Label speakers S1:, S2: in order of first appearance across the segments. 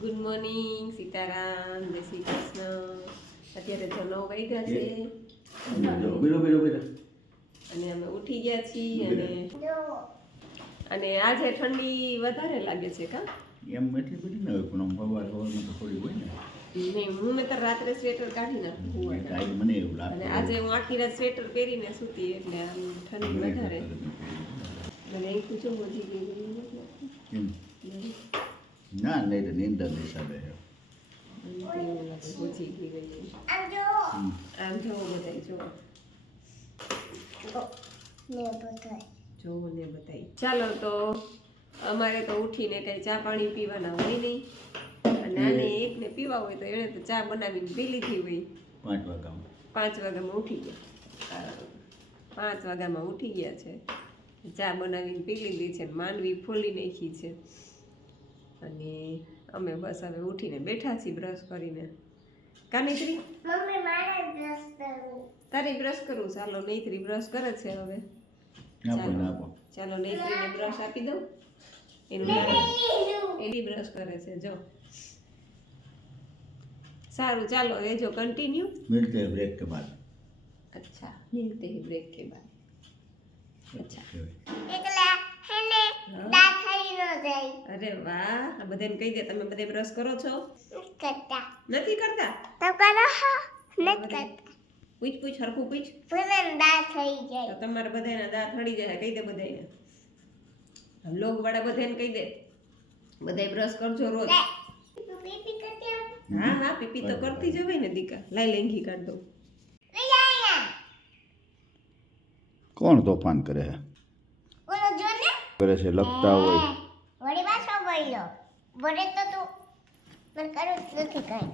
S1: Good morning Sitaram જય શ્રી કૃષ્ણ. અત્યારે તો નવ વાગ્યા છે.
S2: જો બેરો બેરો બેરો
S1: અને અમે ઉઠી ગયા છીએ અને અને આજે ઠંડી વધારે લાગે છે કા?
S2: એમ એટલી બધી ના હોય પણ સવાર સવારમાં તો થોડી હોય ને.
S1: નહીં હું મેં તો રાત્રે સ્વેટર કાઢી નાખું
S2: મને એવું
S1: અને આજે હું આખી રાત સ્વેટર પહેરીને સૂતી એટલે આમ ઠંડી વધારે. અને એક પૂછો મોજી ગઈ એવી નથી લાગતી.
S2: એમ ના નહીં તો નિંદર હિસાબે છે.
S1: આમ જોવો બધાય જોવો જોવો ને બધાય ચાલો તો અમારે તો ઉઠીને કઈ ચા પાણી પીવાના હોય નહીં. અને આને એકને પીવા હોય તો એણે તો ચા બનાવીને પી લીધી હોય.
S2: પાંચ વાગ્યામાં.
S1: પાંચ વાગ્યામાં ઉઠી ગયા. પાંચ વાગ્યામાં ઉઠી ગયા છે. ચા બનાવીને પી લીધી છે માનવી ફોલી નાખી છે. અને અમે બસ હવે ઉઠીને બેઠા છીએ બ્રશ કરીને. કાનિત્રી? તારે બ્રશ કરવું ચાલો નૈત્રી બ્રશ કરે છે હવે. ચાલો. નૈત્રીને બ્રશ આપી દઉં. એનું એની બ્રશ કરે છે જો. સારું ચાલો એ જો કન્ટિન્યુ
S2: મિલતે હે બ્રેક કે બાદ.
S1: અચ્છા મિલતે હે બ્રેક કે બાદ. અચ્છા. અરે વાહ બધાને કહી દે તમે બધે બ્રશ કરો છો? નથી કરતા. પૂછ પૂછ હરખું પૂછ. તો તમારા બધાના દાંત હળી જાય કહી દે બધાને લોગ વાળા બધાને કહી દે. બધાય બ્રશ કરજો રોજ. હા હા પીપી તો કરતી જ હોય ને દીકા. લાઈ લેંગી કાઢ દો.
S2: કોણ તોફાન કરે? છે કરે છે લખતા હોય.
S3: બોલે તો તું મને કરું જ નથી કઈ.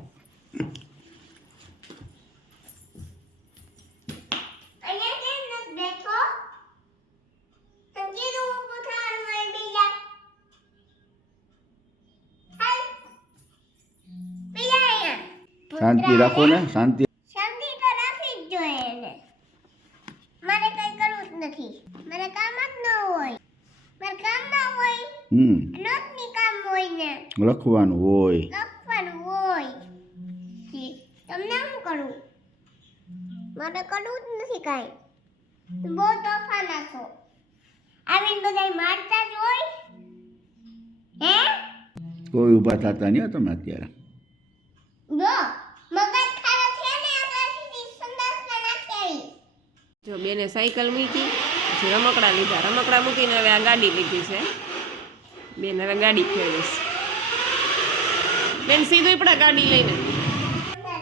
S2: શાંતિ રાખો ને શાંતિ
S3: તો રાખવી જ જોઈએ એને મારે કઈ કરવું જ નથી મારે કામ જ ન હોય મારે કામ ન હોય
S2: હમ
S3: નોટની કામ હોય ને
S2: લખવાનું હોય.
S3: લખવાનું હોય. તમને શું કરવું? મારે કરવું જ નથી કાંઈ. બહુ તોફાના છો આવીને બધાય મારતા જ હોય? હે?
S2: કોઈ ઊભા થતા નહીં તમે અત્યારે.
S3: જો
S1: બેને સાયકલ મૂકી રમકડા લીધા. રમકડા મૂકીને હવે આ ગાડી લીધી છે. બેન હવે ગાડી ફેરવીશ. બેન સીધું પડે ગાડી લઈને.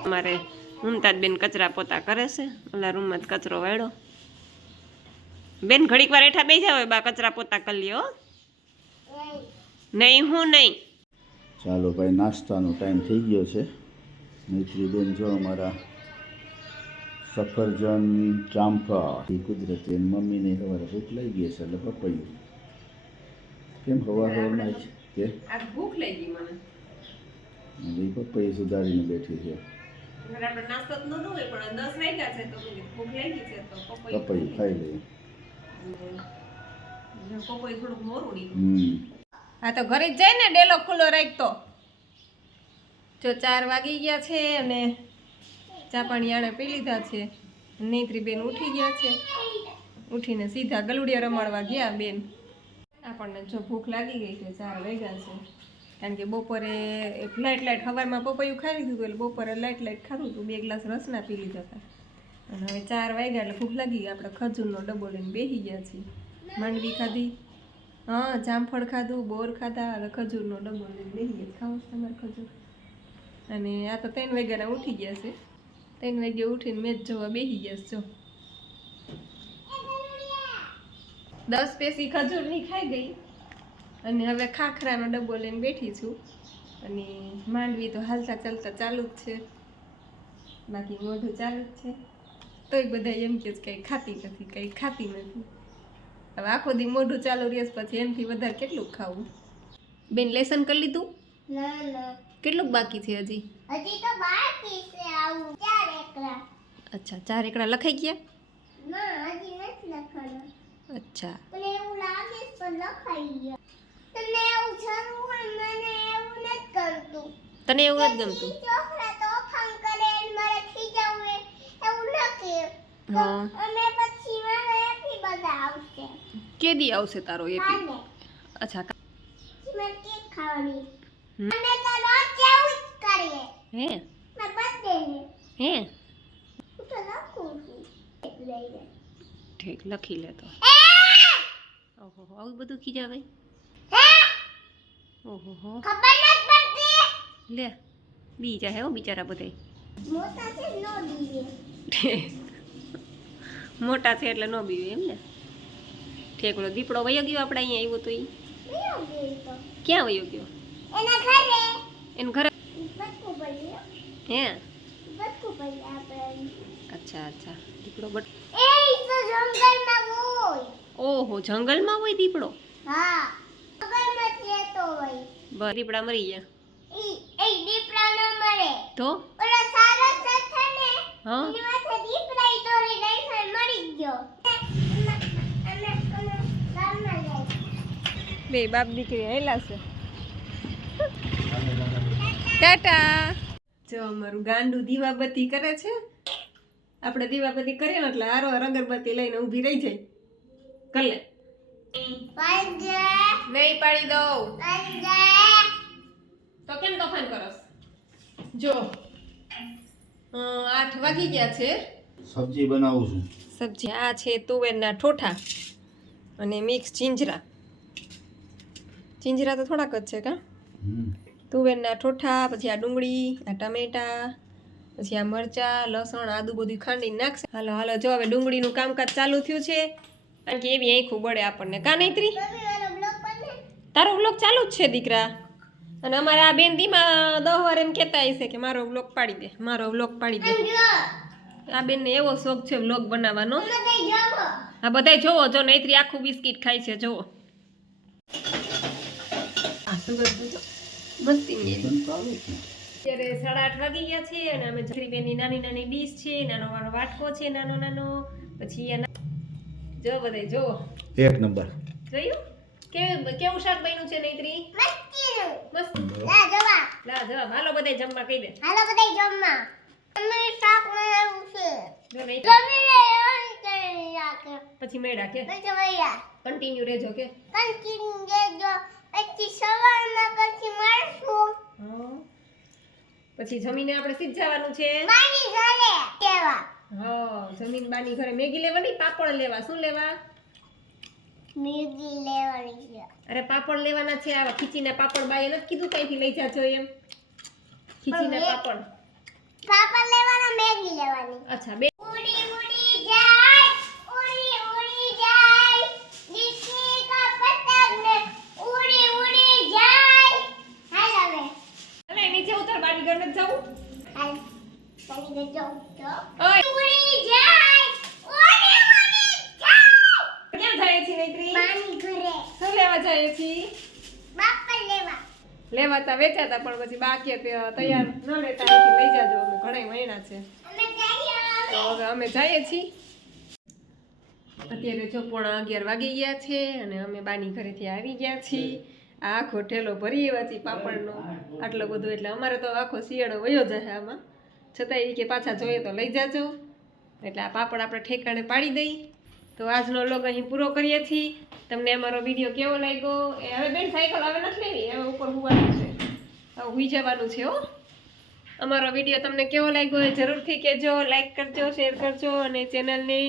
S1: અમારે મુમતાજ બેન કચરા પોતા કરે છે. ઓલા રૂમમાં જ કચરો વાળો બેન ઘડીક વાર હેઠા બેસી હોય બા કચરા પોતા કરી લ્યો નહીં હું નહીં.
S2: ચાલો ભાઈ નાસ્તાનો ટાઈમ થઈ ગયો છે. મૈત્રીબેન જો અમારા સફરજન ચાંફા એ કુદરતી મમ્મીને સવારે ભૂખ લઈ ગઈ છે એટલે પપૈયું કેમ હવા સવારમાં છે કે
S1: ભૂખ લઈ ગઈ મને.
S2: એટલે એ સુધારીને બેઠી છે.
S1: આપણે નાસ્તો તો ન હોય પણ દસ વાગ્યા છે તો ભૂખ લાગી છે તો
S2: પપૈયું ખાઈ લઈએ
S1: પપૈયું થોડુંક મોરું નીકળ્યું
S2: હમ.
S1: હા તો ઘરે જ ને ડેલો ખુલ્લો રાખતો. જો ચાર વાગી ગયા છે અને ચા પાણી આણે પી લીધા છે. નેત્રી બેન ઉઠી ગયા છે. ઉઠીને સીધા ગલુડિયા રમાડવા ગયા બેન. આપણને જો ભૂખ લાગી ગઈ છે ચાર વાગ્યા છે. કારણ કે બપોરે લાઇટ લાઇટ સવારમાં પપૈયું ખાઈ લીધું એટલે બપોરે લાઇટ લાઇટ ખાધું હતું. બે ગ્લાસ રસના પી લીધા હતા. અને હવે ચાર વાગ્યા એટલે ભૂખ લાગી આપણે ખજૂરનો ડબ્બો લઈને બેસી ગયા છીએ. માંડવી ખાધી. હા, જામફળ ખાધું, બોર ખાધા અને ખજૂરનો ડબ્બો લઈને બેસી ગયા ખાવ તમારે ખજૂર. અને આ તો ત્રણ વાગ્યાના ઉઠી ગયા છે. ત્રણ વાગે ઉઠીને મેચ જોવા બેસી ગયા છે. જો. દસ પેસી ખજૂરની ખાઈ ગઈ. અને હવે ખાખરાનો ડબ્બો લઈને બેઠી છું. અને માંડવી તો હાલતા ચાલતા ચાલુ જ છે. બાકી મોઢું ચાલુ જ છે. તોય બધા એમ કે કંઈ ખાતી નથી કંઈ ખાતી નથી. હવે આખો દી મોઢું ચાલુ રહેશે પછી એમથી વધારે કેટલું ખાવું? બેન લેસન કરી લીધું? કેટલુંક બાકી છે હજી?
S3: હજી તો બાકી છે આવું ચાર એકલા.
S1: અચ્છા ચાર એકડા લખાઈ ગયા?
S3: ના હજી નથી લખવાનું
S1: અચ્છા.
S3: મને એવું લાગે પણ લખાઈ ગયા. તને એવું જરૂર હોય મને એવું નથી ગમતું.
S1: તને એવું નથી ગમતું?
S3: છોકરા તોફાન કરે અને મારે ખીજાવે એવું નથી. તો
S1: હા.
S3: અને પછી મારે એપી બધા આવશે.
S1: કેદી આવશે તારો એપી અચ્છા
S3: મને કેક ખાવાની. અને તો રોજ એવું જ કરીએ.
S1: હે?
S3: મેં બર્થડે
S1: હે?
S3: હું તો લખું છું.
S1: ઠીક લખી લે તો! ઓહો આવું બધું ખીજાવે?
S3: હે?
S1: ઓહો હો
S3: ખબર નથી પડતી
S1: લે બી જાય હો બિચારા બધાય
S3: મોટા છે નો દીવે
S1: મોટા છે એટલે ન બીવે એમ ને ઠેકડો દીપડો વયો ગયો આપણે અહીંયા આવ્યો તો એ
S3: કયો ગઈ તો
S1: ક્યાં વયો ગયો
S3: એના ઘરે
S1: એને ઘરે
S3: બટકું પડ્યું
S1: હે
S3: બટકું પડ્યું આપણે
S1: અચ્છા અચ્છા દીપડો બટ
S3: એ ઈ તો જંગલમાં હોય
S1: ઓહો જંગલમાં હોય દીપડો
S3: હા હોય.
S1: બ દીપડા મરી ગયા.
S3: એ દીપડા ન મળે
S1: તો?
S3: ઓલા સારા સાથે ને
S1: હા?
S3: એની માથે દીપડા દોરી ગઈ મરી ગયો. અને અને અને ગામમાં જાય.
S1: બે બાપ દીકરી હેલા છે. ટાટા. જો અમારું ગાંડું દીવાબત્તી કરે છે. આપણે દીવાબત્તી કરીએ ને એટલે આરો અગરબત્તી લઈને ઊભી રહી જાય. કલે નહીં પાડી દઉં.
S3: પંજે.
S1: તો કેમ તોફાન કરસ જો. આઠ વાગી ગયા છે.
S2: સબ્જી બનાવું છું.
S1: સબ્જી આ છે તુવેરના ઠોઠા અને મિક્સ ચિંજરા ચિંજરા તો થોડાક જ છે કા? તુવેરના ઠોઠા પછી આ ડુંગળી આ ટમેટા પછી આ મરચાં લસણ આદુ બધું ખાંડી નાખશે. હાલો હાલો જો હવે ડુંગળીનું કામકાજ ચાલુ થયું છે. કારણ કે એવી આંખું બળે આપણને. કા નૈત્રી?
S3: બ્લોગ
S1: તારો વ્લોગ ચાલુ જ છે દીકરા. અને અમારે આ બેન ધીમા દહ વાર એમ કહેતા હશે કે મારો વ્લોગ પાડી દે મારો વ્લોગ પાડી દે. આ બેનને એવો શોખ છે વ્લોગ બનાવવાનો. આ બધાય જોવો. જો નૈત્રી આખું બિસ્કિટ ખાય છે જોવો. અત્યારે સાડા આઠ વાગી ગયા છે અને અમે જરીબેનની નાની નાની ડીશ છે નાનો નાનો વાટકો છે નાનો નાનો. પછી જો બધાય જો
S2: એક નંબર.
S1: જોયું? કેવું કેવું શાક બન્યું છે નૈત્રી? મસ્ત.
S3: લા જવા.
S1: લા જવા. હાલો બધાય જમવા કહી દે.
S3: હાલો બધા જમવા. અમે શાક બનાવ્યું છે.
S1: જો પછી મેડા કે. કન્ટિન્યુ રહેજો કે.
S3: કન્ટિન્યુ રહેજો. પછી સવારમાં પછી મળશું
S1: પછી જમીને આપણે સીધ જવાનું છે.
S3: માની ઘરે કેવા?
S1: જમીન બાની ઘરે મેગી લેવાની પાપડ લેવા. શું લેવા?
S3: મેગી લેવાની છે.
S1: અરે પાપડ લેવાના છે આવા. ખીચીના પાપડ બાએ નથી કીધું કઈથી લઈ જાજો એમ. ખીચીના
S3: પાપડ.
S1: પાપડ
S3: પાપા લેવાના મેગી લેવાની.
S1: અચ્છા બે
S3: ઉડી ઉડી જાય ઉડી ઉડી જાય દીકરી કા પતંગ ને ઉડી ઉડી જાય હાલ હવે
S1: અલે નીચે ઉતર બાની ઘર નથી જવું
S3: હાલ તને કે જો જો
S1: ઓય
S3: ઉડી જાય ઉડી ઉડી જાય
S1: ક્યાં જાય છે નૈત્રી
S3: માની ઘરે
S1: શું લેવા જાય છે
S3: બાપા લેવા.
S1: લેવા તા વેચાતા પણ પછી બાકી તૈયાર ન લેતા અહીંથી લઈ જાજો અમે ઘણા મહિના છે.
S3: અમે જઈએ
S1: તો હવે અમે જઈએ છીએ. અત્યારે જો પોણા અગિયાર વાગી ગયા છે અને અમે બાની ઘરેથી આવી ગયા છીએ. આ આખો ઠેલો ભરી એવા છીએ પાપડનો. આટલો બધો એટલે અમારે તો આખો શિયાળો વયો જશે આમાં. છતાં એ કે પાછા જોઈએ તો લઈ જાજો. એટલે આ પાપડ આપણે ઠેકાણે પાડી દઈ. તો આજનો લોગ અહીં પૂરો કરીએ છીએ. તમને અમારો વીડિયો કેવો લાગ્યો? એ હવે બેન સાયકલ હવે નથી લેવી, હવે ઉપર હોવાનું છે. હવે હુઈ જવાનું છે, હો. અમારો વીડિયો તમને કેવો લાગ્યો એ જરૂરથી કહેજો લાઈક કરજો શેર કરજો અને ચેનલને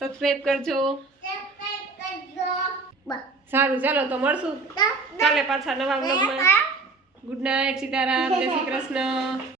S1: સબસ્ક્રાઈબ કરજો. સારું, ચાલો તો મળશું. કાલે પાછા નવા બ્લોગમાં ગુડ નાઇટ સીતારામ, જય શ્રી કૃષ્ણ.